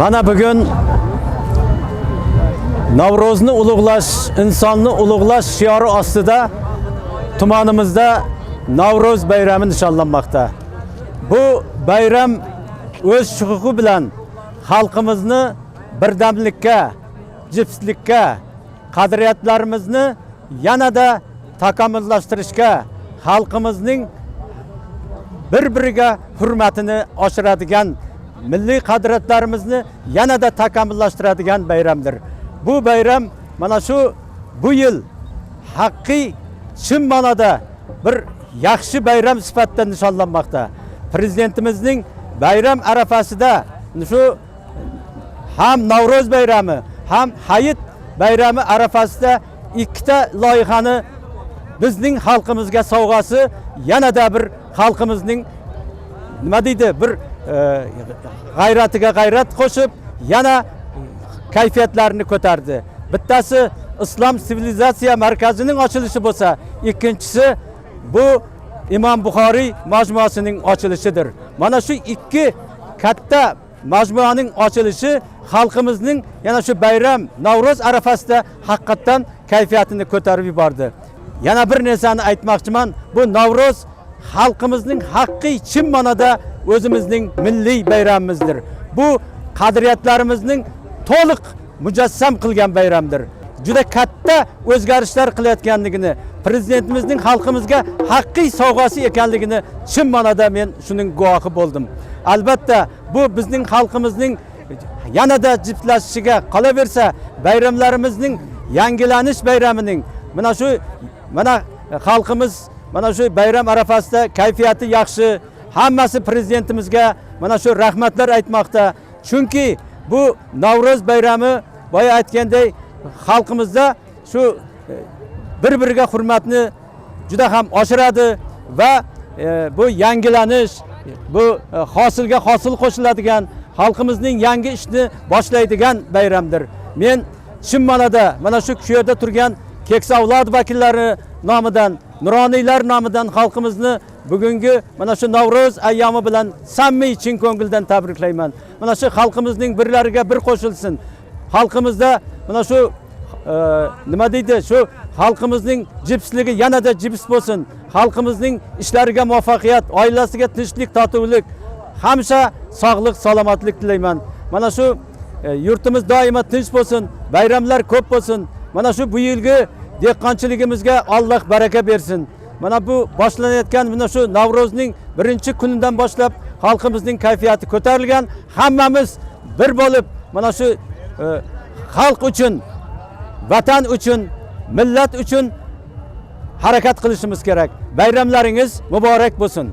Mana bugun Navro'zni ulug'lash, insonni ulug'lash shiori ostida tumanimizda Navro'z bayrami nishonlanmoqda. Bu bayram o'z shukuhi bilan xalqimizni birdamlikka, jipslikka, qadriyatlarimizni yanada takomillashtirishga, xalqimizning bir-biriga hurmatini oshiradigan, milliy qadriyatlarimizni yanada takomillashtiradigan bayramdir. Bu bayram mana shu bu yil haqiqiy chin ma'noda bir yaxshi bayram sifatida nishonlanmoqda. Prezidentimizning bayram arafasida shu ham Navro'z bayrami, ham Hayit bayrami arafasida ikkita loyihani bizning xalqimizga sovg'asi yanada bir xalqimizning nima deydi, bir g'ayratiga g'ayrat qo'shib, yana kayfiyatlarini ko'tardi. Bittasi Islom sivilizatsiya markazining ochilishi bo'lsa, ikkinchisi bu Imom Buxoriy majmuasining ochilishidir. Mana shu ikki katta majmuaning ochilishi xalqimizning yana shu bayram Navro'z arafasida haqiqatan kayfiyatini ko'tarib yubordi. Yana bir narsani aytmoqchiman, bu Navro'z xalqimizning haqiqiy chin ma'noda o'zimizning milliy bayramimizdir. Bu qadriyatlarimizning to'liq mujassam qilgan bayramdir. Juda katta o'zgarishlar qilayotganligini, prezidentimizning xalqimizga haqiqiy sovg'asi ekanligini chin ma'noda men shuning guvohi bo'ldim. Albatta bu bizning xalqimizning yanada jiplashishiga qolaversa, bayramlarimizning yangilanish bayramining mana xalqimiz mana shu bayram arafasida kayfiyati yaxshi, hammasi prezidentimizga mana shu rahmatlar aytmoqda. Chunki bu Navro'z bayrami boya aytganday xalqimizda shu bir-biriga hurmatni juda ham oshiradi va bu yangilanish, bu hosilga hosil qo'shiladigan, xalqimizning yangi ishni boshlaydigan bayramdir. Men chin ma'noda mana shu yerda turgan keksa avlod vakillari nomidan, nuroniylar nomidan xalqimizni bugungi mana shu Navro'z ayyomi bilan samimiy chin ko'ngildan tabriklayman. Mana shu xalqimizning birlariga bir qo'shilsin. Xalqimizda mana shu nima deydi, shu xalqimizning jipsligi yanada jips bo'lsin. Xalqimizning ishlariga muvaffaqiyat, oilasiga tinchlik, totuvlik, hamsha sog'lik, salomatlik tilayman. Mana shu yurtimiz doimo tinch bo'lsin, bayramlar ko'p bo'lsin. Mana shu bu yilgi dehqonchiligimizga Alloh baraka bersin. Mana bu boshlanayotgan mana shu Navro'zning birinchi kunidan boshlab xalqimizning kayfiyati ko'tarilgan. Hammamiz bir bo'lib mana shu xalq uchun, vatan uchun, millat uchun harakat qilishimiz kerak. Bayramlaringiz muborak bo'lsin.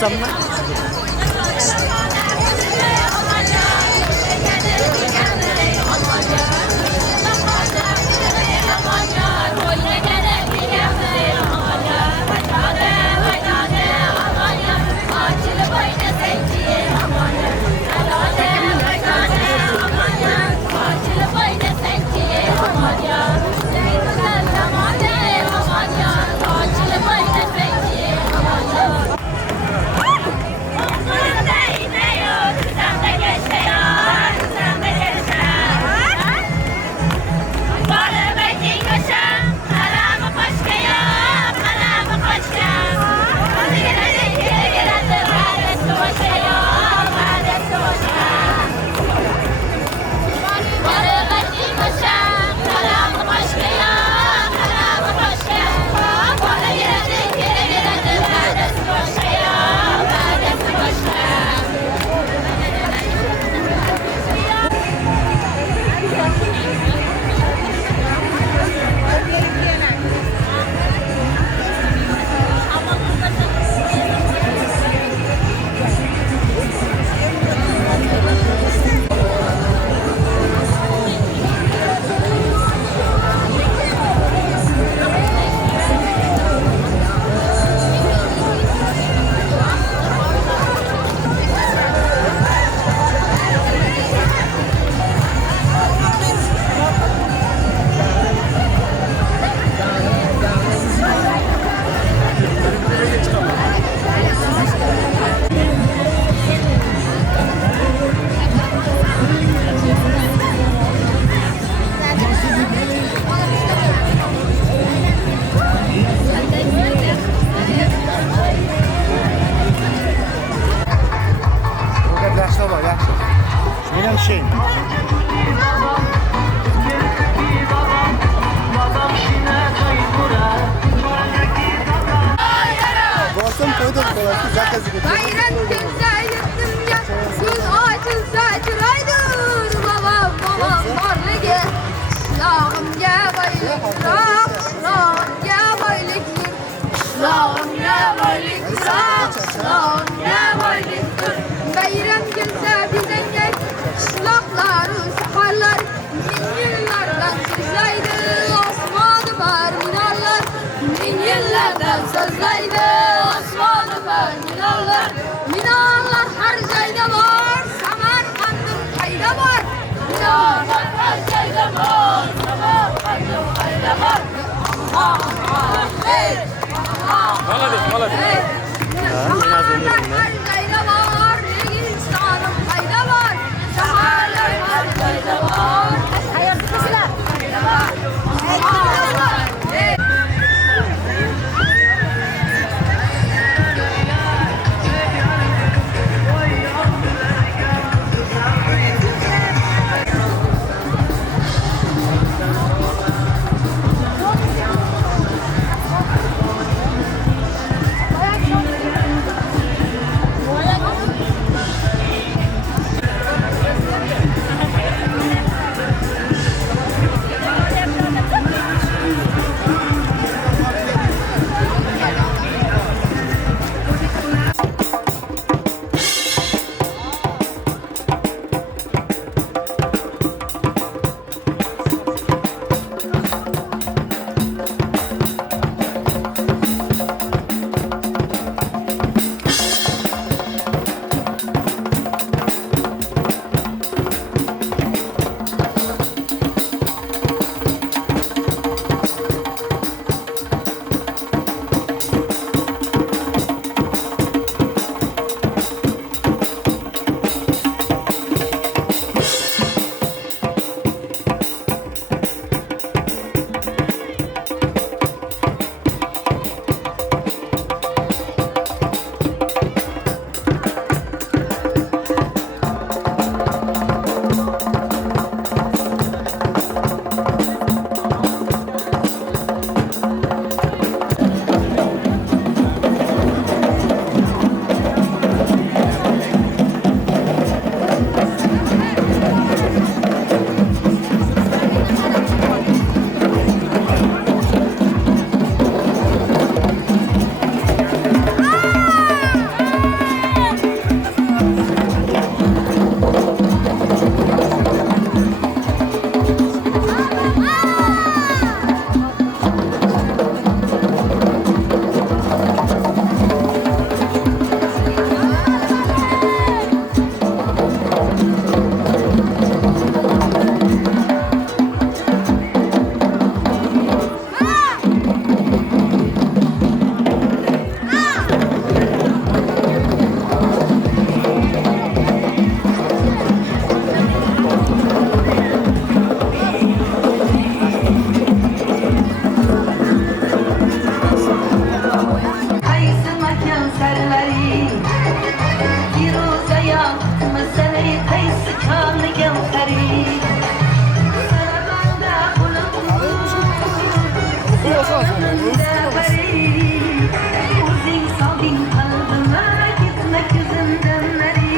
alsam mı? Benim şeyim. Dostum koydum kolası zakazı getirdim. Bayram günde yırttım ya, gün açılsa çıraydır. Babam varlı gel, şlağım ya baylık bırak, şlağım ya baylık dur. Şlağım ya baylık bırak, şlağım ya baylık dur. Bayram günde bizden gel, şlakları sakarlar, bin yıllardan sözlaydı. Osmanlı var minarlar, bin yıllardan sözlaydı. Osmanlı var minarlar, minarlar. ko'zimda bari o'zing solding qalbimga ketma ko'zimdan nari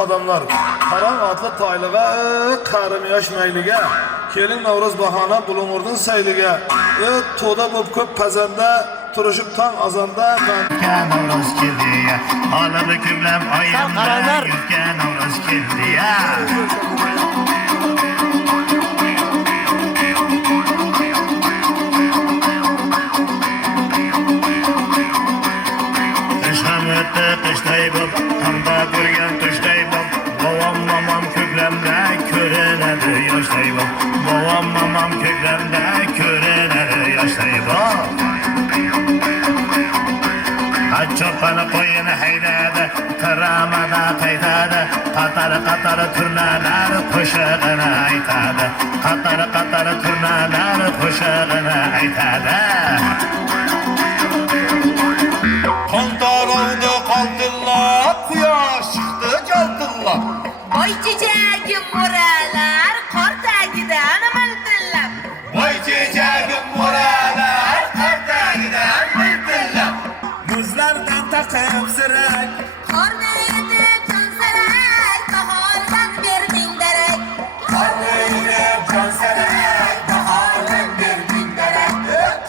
Qadamlar Qaram atlı taylığa qarım yosh mayliga kelin Navruz bahona bulunurdun sayliga to'da bo'p ko'p pazanda turishib tong azonda Navruz keldi ya Olamni ko'plab oyimda yuzga Navruz keldi ya Qishdan o'tdi qishday bo'p hamda ko'rgan tushday bo'p Bovam mamam ko'klamda ko'rinadi yoshday bo'p Bovam mamam ko'klamda ko'rinadi yoshday bo'p Cho'pani qo'yini haydadi Qiramada qaytadi Qatar turnalar qo'shig'ini aytadi Qatar turnalar qo'shig'ini aytadi Qontarovni qoldillab Quyosh chiqdi jaltillab Voy chechagim mo'ralar qor tagidan miltillab Voy chechagim mo'ralar qor tagidan miltillab Muzlardan taqib sirak qorni yetib jonsarak bahordan berding darak Qorni yetib jonsarak bahordan berding darak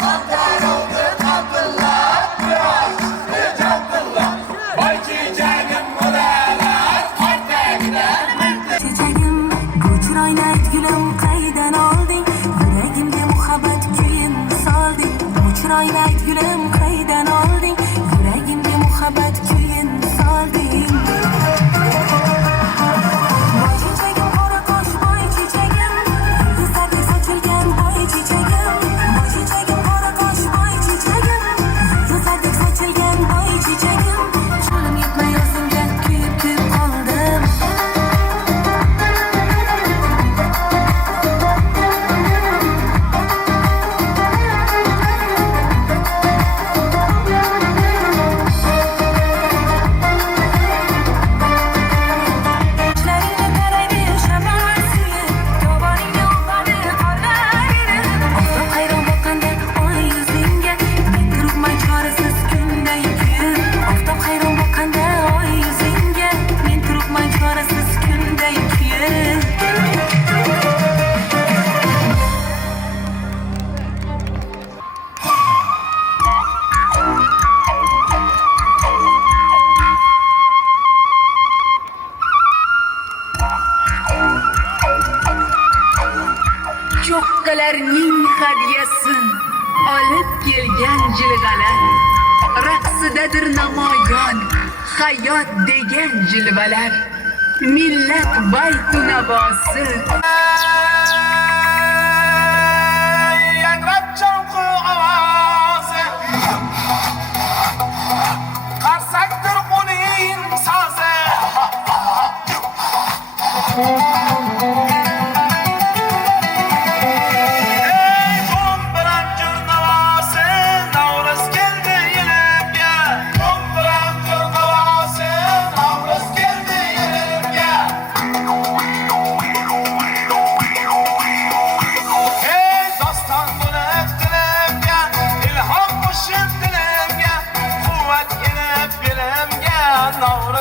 Qontarovni qoldillab Quyosh chiqdi jaltillab Voy chechagim mo'ralar qor tagidan miltillab Chechagim, bu chiroyli aytgulim qaydan olding? Yuragimga muhabbat kuyin solding. Bu chiroyli aytgulim qaydan olding? Yuragimga muhabbat kuyin solding. Boy chechagim, qora qosh boy chechagim, yulduzlardek sochilgan boy chechagim. Boy chechagim, qora qosh boy chechagim, yulduzlardek sochilgan boy chechagim. Cho'lim yetmay o'zimga kuyib qoldim. Cho'qqalarning hadyasin olib kelgan jilg'alar raqsidadir namoyon hayot degan jilvalar millat baytu navosi yangrab chavqi ovozi qarsakdir uning so'zi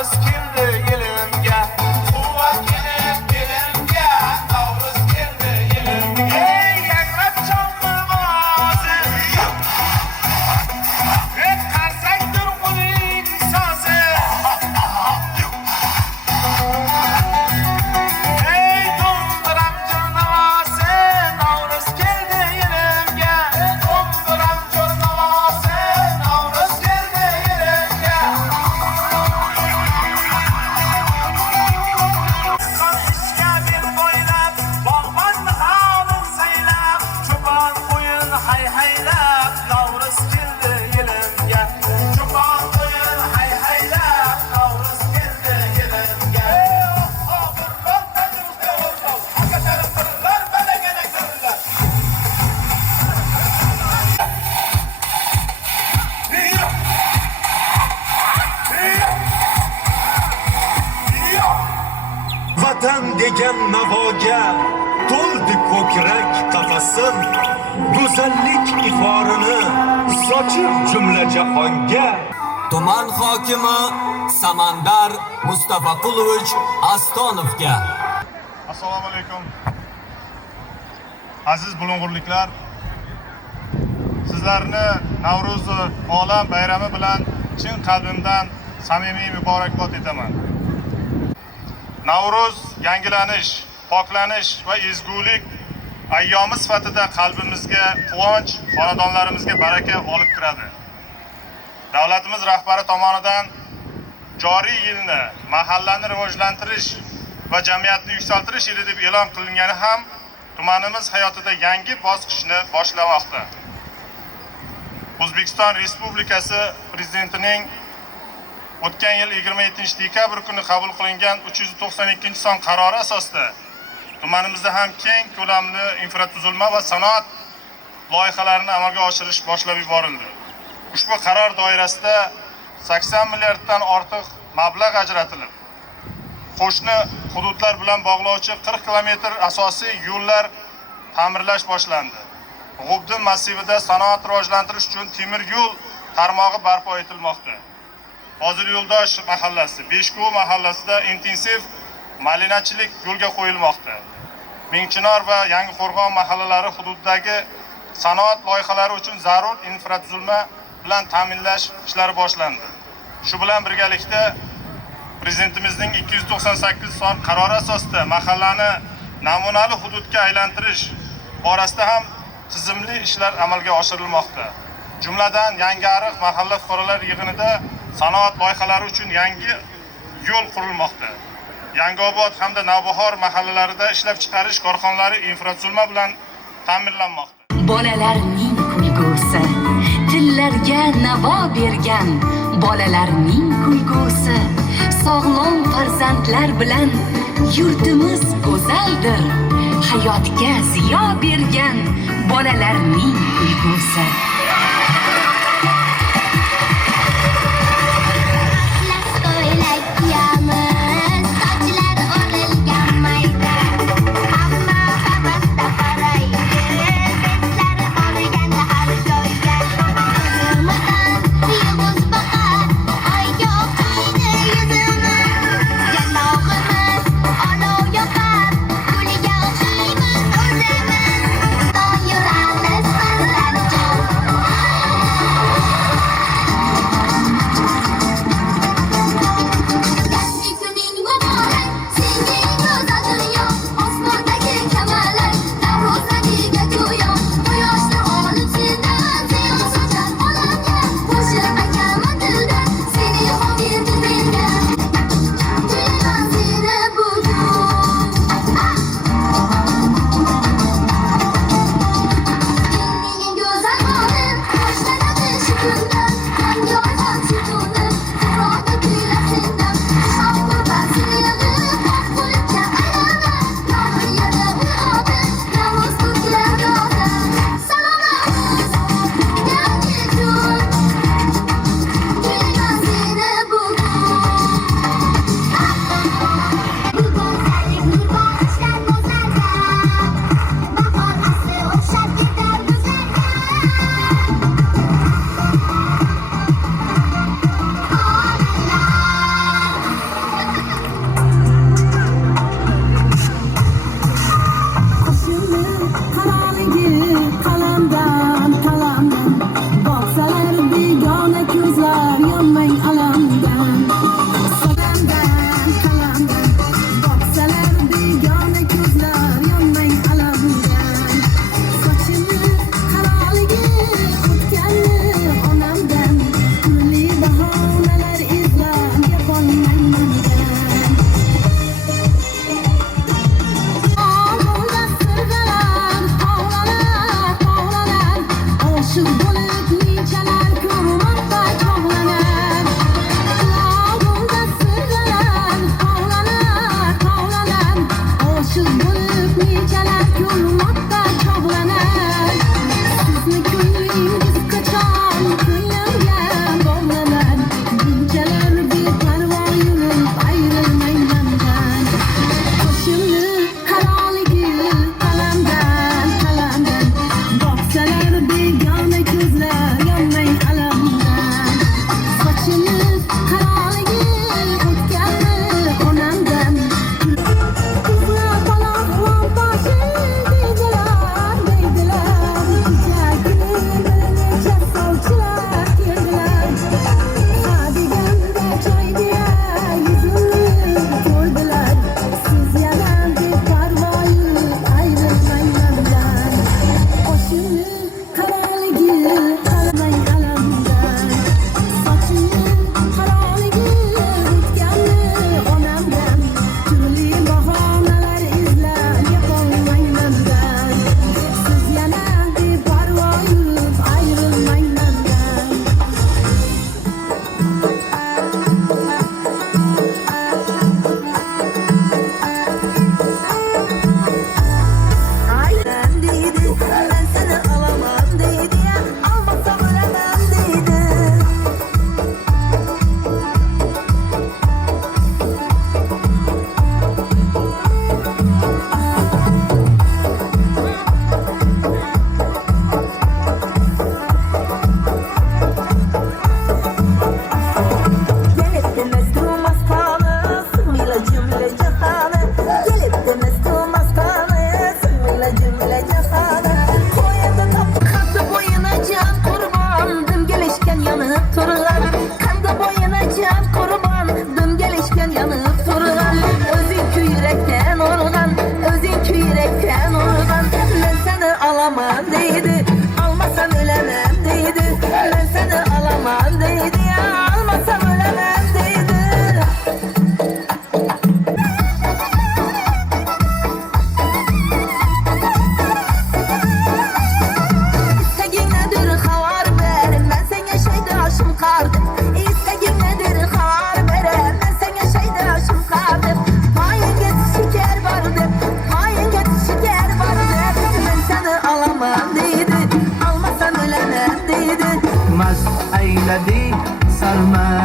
Navruz keldi yelimga. Quvvat kelib yelimga. Navruz keldi yelimga. Ey yangrab chaqmozi. Ey qarsakdir uning sozi. Ey do'mbiram jurnavosi. Navruz keldi yelimga. Do'mbiram jurnavosi. Navruz keldi yelimga. Son ishga bel bo'ylab, bog'bonni xonim saylab, cho'pon qo'yin hay-haylab, Navruz keldi yelimga. Cho'pon qo'yin hay-haylab, Navruz keldi yelimga. Hozirlar tajribga o'rtov, akatarlar balagana kirlar. Vatan degan navoga to'ldi ko'krak qafasim, go'zallik iforini sochib jumla jahonga. Tuman hokimi Samandar Mustafaqulovich Astonovga. Assalomu alaykum. Aziz bulung'urliklar, sizlarni Navruz olam bayrami bilan chin qalbimdan samimiy muborakbod etaman. Navruz yangilanish, poklanish va ezgulik ayyomi sifatida qalbimizga quvonch, xonadonlarimizga baraka olib kiradi. Davlatimiz rahbari tomonidan joriy yilni mahallani rivojlantirish va jamiyatni yuksaltirish yili deb e'lon qilingani ham tumanimiz hayotida yangi bosqichni boshlamoqda. O'zbekiston Respublikasi Prezidentining o'tgan yil 27-dekabr kuni qabul qilingan 392-son qarori asosida tumanimizda ham keng ko'lamli infratuzilma va sanoat loyihalarini amalga oshirish boshlab yuborildi. Ushbu qaror doirasida 80 milliarddan ortiq mablag' ajratilib, qo'shni hududlar bilan bog'lovchi 40 kilometr asosiy yo'llar ta'mirlash boshlandi. G'ubdin massivida sanoat rivojlantirish uchun temir yo'l tarmog'i barpo etilmoqda. Hozir Yo'ldosh mahallasi, Beshko'v mahallasida intensiv malinachilik yo'lga qo'yilmoqda. Mingchinor va Yangiqo'rg'on mahallalari hududidagi sanoat loyihalari uchun zarur infratuzilma bilan ta'minlash ishlari boshlandi. Shu bilan birgalikda Prezidentimizning 298 son qarori asosida mahallani namunali hududga aylantirish borasida ham tizimli ishlar amalga oshirilmoqda. Jumladan Yangiariq mahalla fuqarolar yig'inida sanoat loyihalari uchun yangi yo'l qurilmoqda. Yangiobod hamda Navbahor mahallalarida ishlab chiqarish korxonalari infratuzilma bilan ta'minlanmoqda. Bolalarning kulgusi, tillarga navo bergan bolalarning kulgusi, sog'lom farzandlar bilan yurtimiz go'zaldir. Hayotga ziyo bergan bolalarning kulgusi.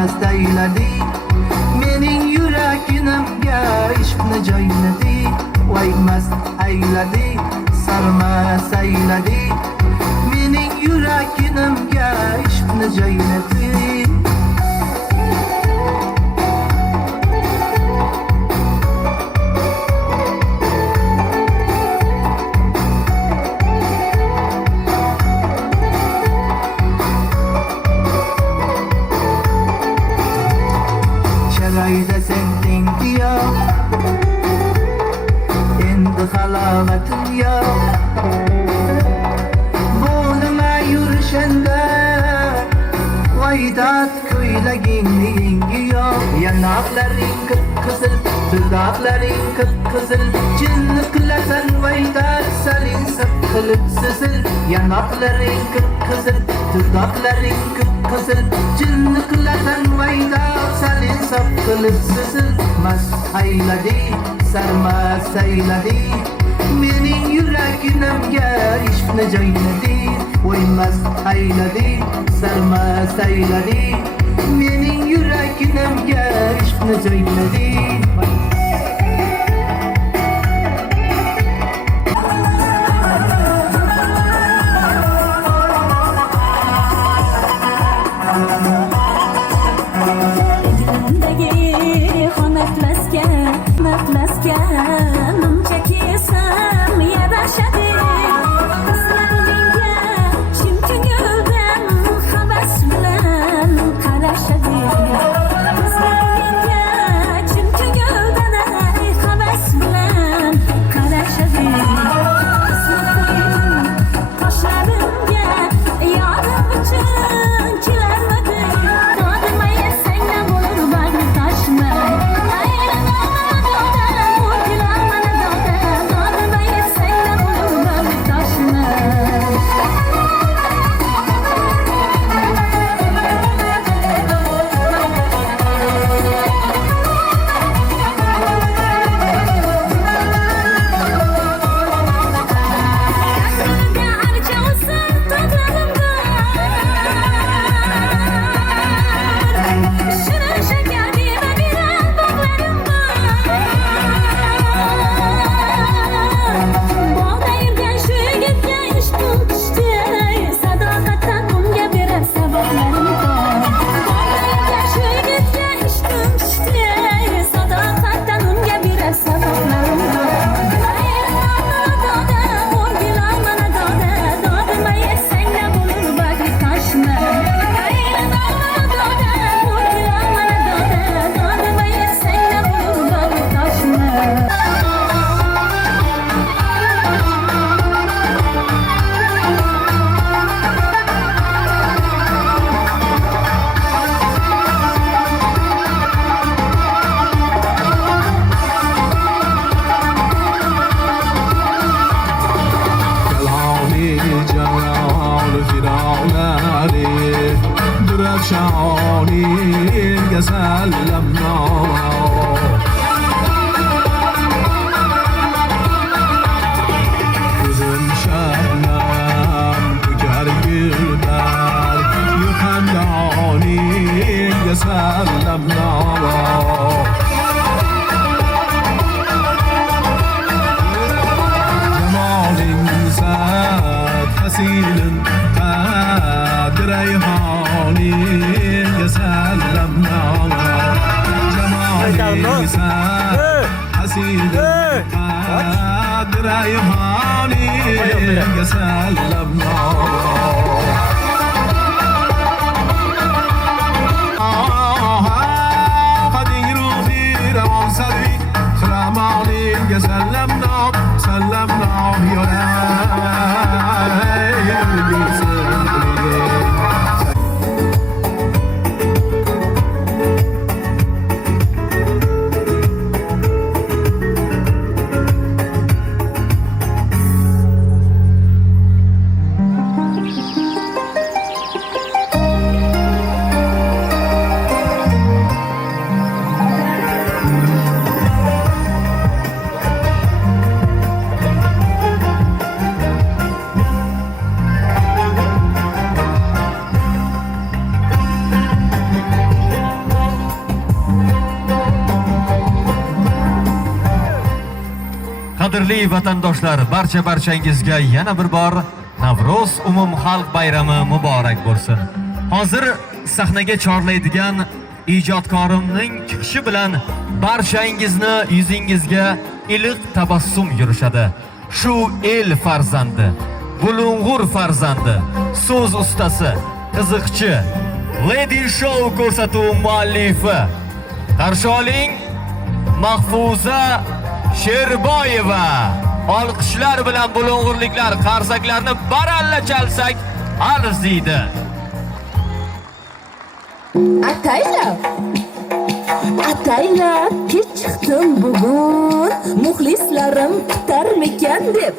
sarmast ayladi. Mening yuraginimga ishqni joyladi. Voy mast ayladi, sarmast ayladi. Mening yuraginimga ishqni joyladi. Şarayda sendin diyor, endi halovatim yo'q. Bo'lma yurishanda, voydat ko'ylagingni yengi yo'q. Yanoqlaring qip-qizil, dudoqlaring qip-qizil, jinni qilasan voydat salinsib qilib sizil. Yanoqlaring qip-qizil, dudoqlaring qip-qizil, jinni qilasan voydat salinsib qilib sizil. Mast ayladi, sarmast ayladi. Mening yuraginimga ishqni joyladi. Voy mast ayladi, sarmast ayladi. Mening yuraginimga ishqni joyladi. Qadrli vatandoshlar, barchangizga yana bir bor Navro'z umumxalq bayrami muborak bo'lsin. Hozir sahnaga chorlaydigan ijodkorimning chiqishi bilan barchangizni yuzingizga iliq tabassum yurishadi. Shu el farzandi, Bulung'ur farzandi, so'z ustasi, qiziqchi, Lady Show ko'rsatuv muallifi. Qarshi oling Mahfuza Sherboyeva. Olqishlar bilan bulung'urliklar qarsaklarni baralla chalsak arziydi. Ataylab kech chiqdim bugun, muxlislarim kutarmikan deb.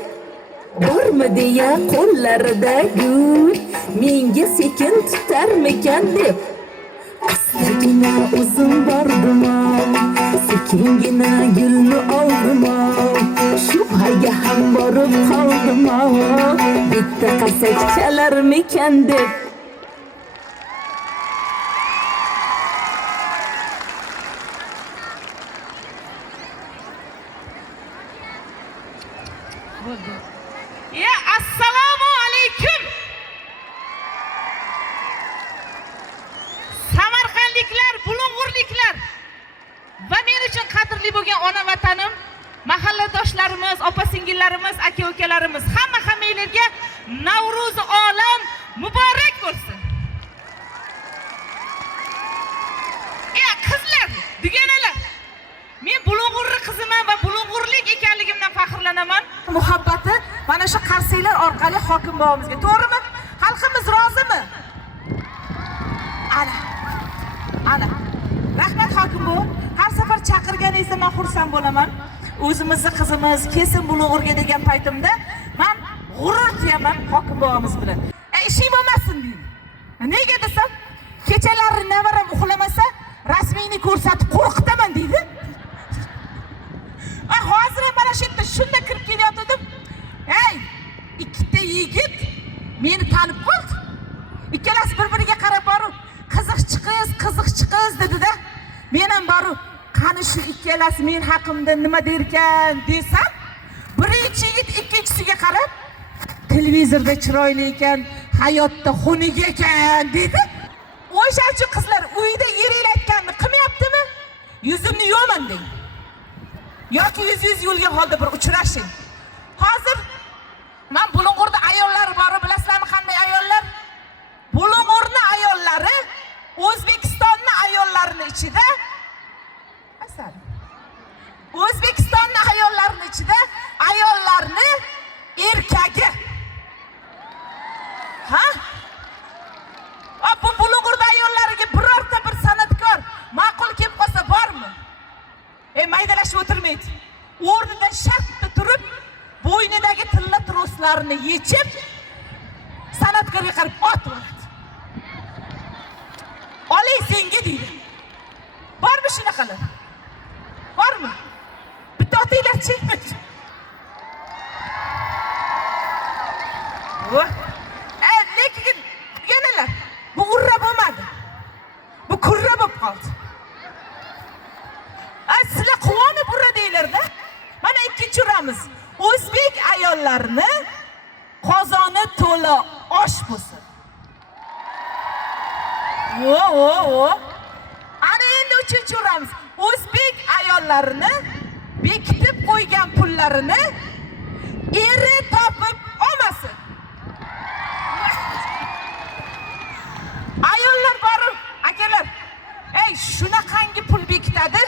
Bormi deya qo'llarida gul, menga sekin tutarmikan deb. Astagina o'zim bordim, sekingina gulni oldim, shubhaga ham borib qoldim, bitta qasak chalarmikan deb. Ya assalomu alaykum. Samarqandliklar, bulung'urliklar va men uchun qadrli bo'lgan ona vatanim, mahalladoshlarimiz, opa-singillarimiz, aka-ukalarimiz, hammanglarga Navro'zi olam muborak bo'lsin. Ya qizlar, dugonalar, men bulung'urli qiziman va bulung'urlik ekanligimdan faxrlanaman. Muhabbati mana shu qarsaklar orqali hokim bobomizga, to'g'rimi? Xalqimiz rozimi? Ana. Rahmat hokim bobo. Har safar chaqirganingizda men xursand bo'laman. O'zimizning qizimiz kelsin bulung'urga degan paytimda men g'urur tuyaman hokim bobomiz bilan. Ishing bo'lmasin deydi. Nega desam, kechalari navaram uxlamasa, rasmiyni ko'rsatib qo'rqitaman deydi. Hozir mana shu yerda shunda kirib kelayotdim. Ey, ikkita yigit meni tanib qoldi. Ikkalasi bir-biriga qarab borib, qiziqchi qiz dedi-da. Men ham borib, qani shu ikkalasi men haqimda nima der ekan desam, birinchi yigit ikkinchisiga qarab, televizorda chiroyli ekan, hayotda xunuk ekan dedi. O'shachi qizlar uyda eringlar aytganini qilmayaptimi? Yuzimni yo'man deng. Yoki yuz yo'lga holda bir uchrashing. Hozir men bulung'urda ayollar bor, bilasizlarmi qanday ayollar? Bulung'urni ayollari O'zbekistonning ayollarining ichida O'zbekistonning ayollarining ichida ayollarni erkagi. Ha? Bu bulung'urda ayollariga birorta bir san'atkor ma'qul kelib qolsa bormi? Maydalashib o'tirmaydi. O'rnidan shartta turib, bo'ynidagi tilla troslarini yechib, san'atkorga qarab otib oladi. Oling senga deydi. Bormi shunaqalar? Bormi? Bitta otinglarchi. Lekin deganlar, bu urra bo'lmadi. Bu kurra bo'lib qoldi. Sizlar quvonib urra deylar-da. Mana ikkinchi uramiz. O'zbek ayollarini qozoni to'la osh bo'lsin. Ana endi uchinchi uramiz. O'zbek ayollarini bekitib qo'ygan pullarini eri topib olmasin. Ayollar borib, akalar, ey shunaqangi pul bekitadi.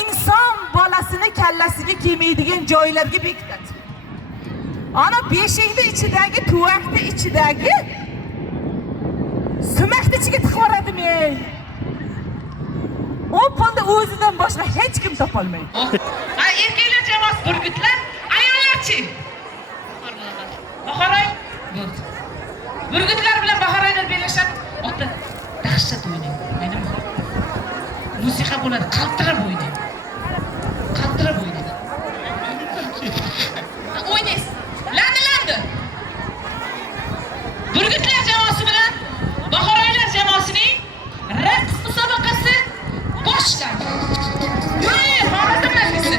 İnson bolasini kallasiga kelmaydigan joylarga bekitadi. Ana beshikning ichidagi, tuvakning ichidagi sumakni ichiga tiqib yuboradimi? O pulni o'zidan boshqa hech kim topolmaydi. Erkaklar jamoasi burgutlar, ayollarchi? Bahoray. Burgutlar bilan bahoralar birlashadi. Ota dahshat o'ynaydi. Mening musiqa bo'ladi, qaltirab o'ynaydi. Qaltirab o'ynaydi. O'ynaysiz. Landi. Burgutlar jamoasi bilan bahoraylar jamoasining raqs musobaqasi boshlandi. Xorazm majlisi.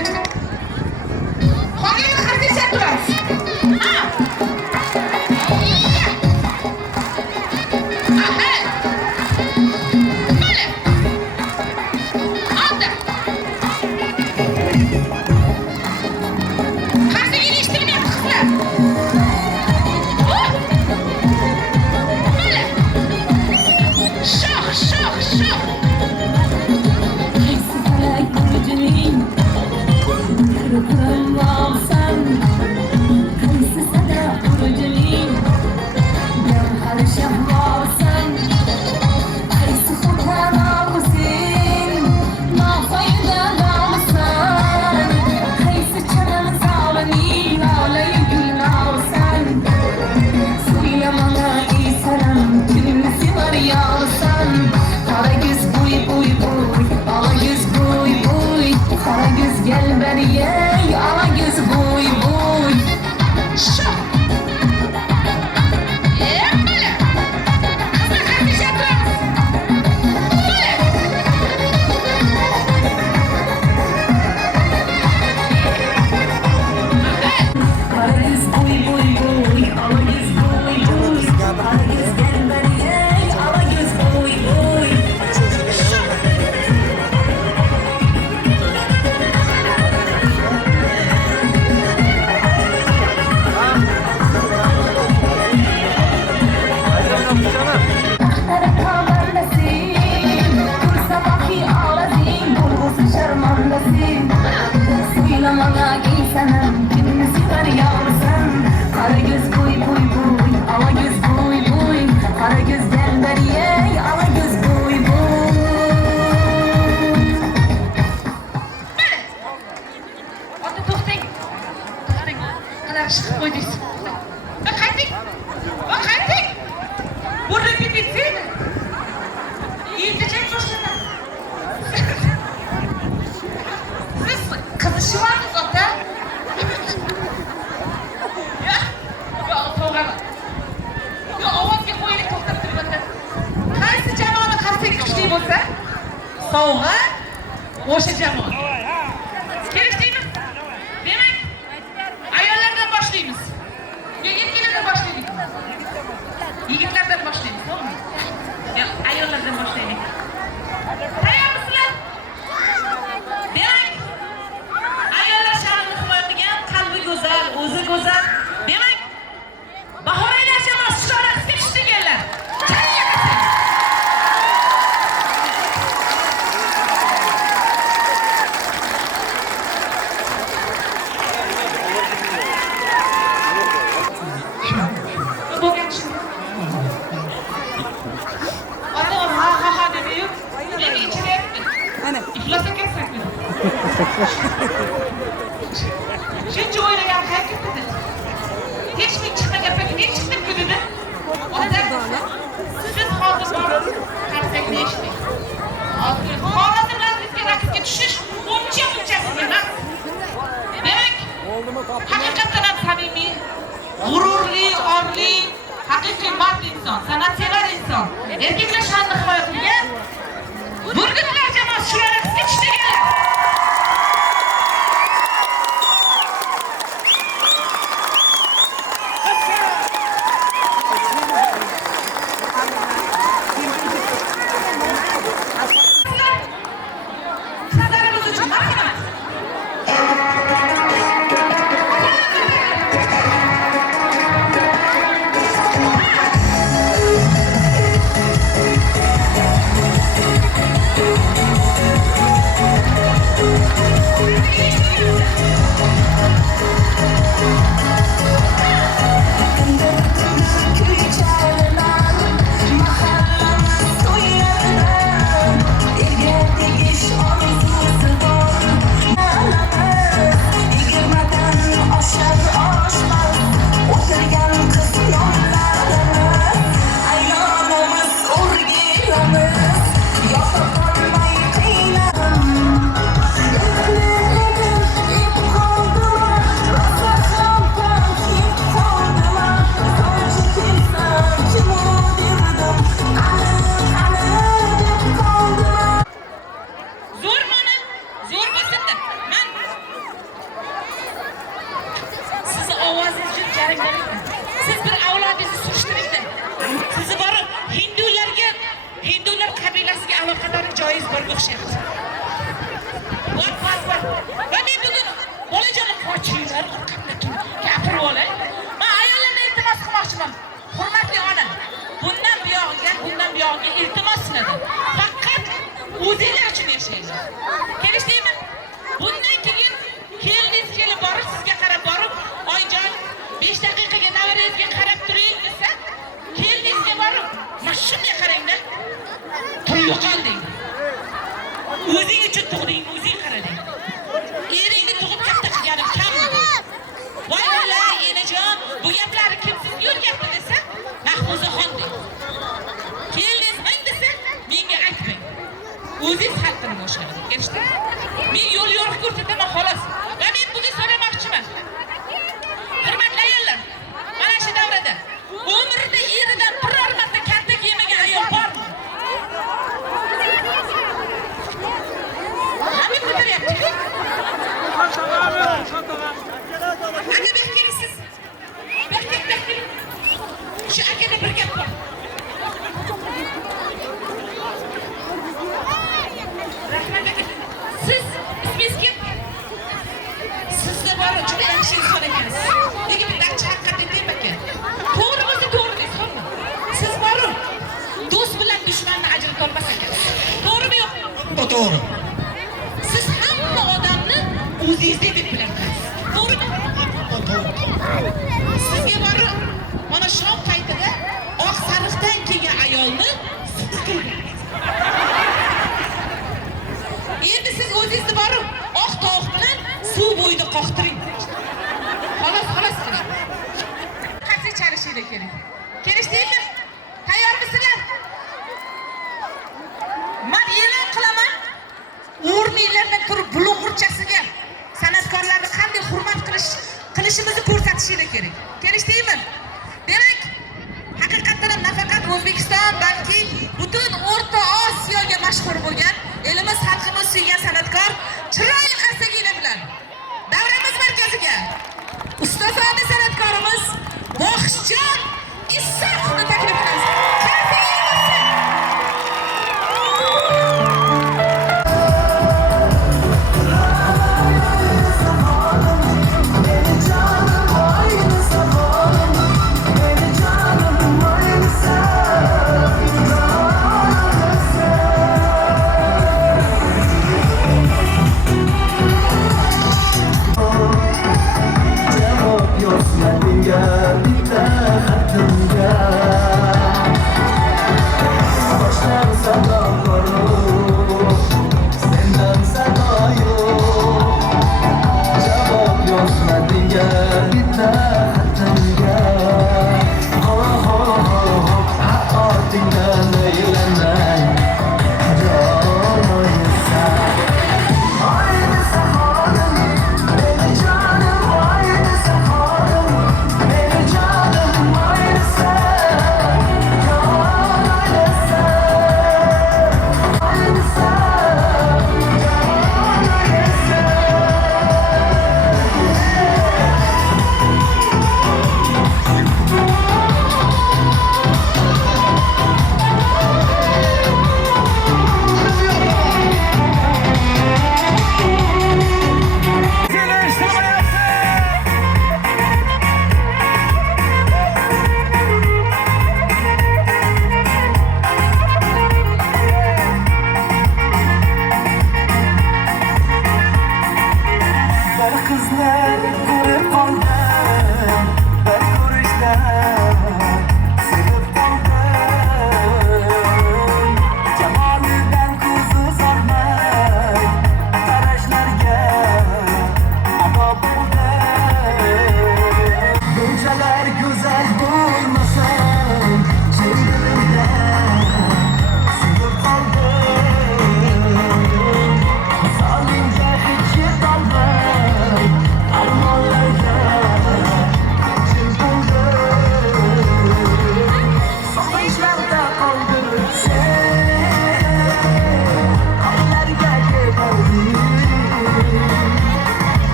buy buy ala göz buy buy qara göz gel beri yey ala göz buy buy shu Emmele Kızlar kardeş yapıyoruz Böyle Kara göz buy buy buy ala göz buy buy qara göz gel beri yey ala göz buy buy Sovg'a o'sha jamoa. Kelishdingmi? Demak, ayollardan boshlaymiz. Yigitlardan boshlaylik. Yigitlardan boshlaymiz, to'g'rimi? Yo, ayollardan boshlaylik. Tayyormisizlar? Demak, ayollar sha'nini himoya qilgan, qalbi go'zal, o'zi go'zal. Demak, Bahoriylar jamoasi shularga tushdiganlar. İflas edersek mi? Shuncha o'ylagan qayerga ketdi? Hech kim chiqmagan payt men chiqib ketdi. Siz hozir borib qarsakni eshiting. Hozir bilan bizga raqibga tushish uncha-munchasi emas. Demak, haqiqatan ham samimiy, g'ururli, orli, haqiqiy mard inson, san'atsevar inson, erkaklar sha'nini himoya qilgan Burgutlar jamoasi shularga qisqa tushdiganlar. Sizlarimiz uchun marhamat. Siz bir avlodingizni surishtiringda. Sizni borib Hindular qabilasiga aloqador joiz borga o'xshayapti. Va men bugun bolajonim qochinglar, gapirib olay. Men ayollarga iltimos qilmoqchiman. Hurmatli ona, bundan buyog'iga iltimos siladi. Faqat o'zinglar uchun yashanglar. Kelishdingmi? Bundan keyin keldingiz kelib borib, sizga qarab borib, oyijon 5 daqiqaga navarangizga qarab turing desa, keldingizga borib, mana shunday qarangda. Turib yo'qolding. O'zing uchun tug'ding, o'zing qarading. Eringni tug'ib katta qilganim kammi? Voy vallahi enajon, bu gaplarni kim sizga o'rgatdi desa, Mahfuzaxon deng. Keldingiz desa, menga aytmang. o'zingiz hal qilib boshlaydi. Kelishdingmi? Men yo'l yo'riq ko'rsataman xolos. Va men bugun so'ramoqchiman. Hurmatli ayollar, mana shu davrada umrida eridan biror marta kaltak yemagan ayol bormi? Hamma ko'taryapti. Aka bekkelisiz. Bekkel. Shu akada bir gap bor. Rahmat aka. Siz ismingiz kim? Sizda bor juda yaxshi inson ekansiz. Nega bittachi haqiqat aytaymi aka? To'g'ri bo'lsa to'g'ri deysiz, hamma. Siz bor do'st bilan dushmanni ajratolmas ekansiz. To'g'rimi yo'qmi? To'g'ri. Siz hamma odamni o'zingizdek deb bilasiz. To'g'rimi? Sizga bor mana shom paytida oq sariqdan kelgan ayolni endi siz o'zingizni borib oq tovuq bilan suv bo'yida qoqtiring. Xolos. Qancha chalishinglar kerak. Kelishdingmi? Tayyormisizlar? Men e'lon qilaman. O'rninglardan turib bulug'urchasiga san'atkorlarni qanday hurmat qilishimizni ko'rsatishinglar kerak. Kelishdingmi? Demak, haqiqatan ham nafaqat O'zbekiston, balki butun O'rta Osiyoga mashhur bo'lgan, elimiz xalqimiz suygan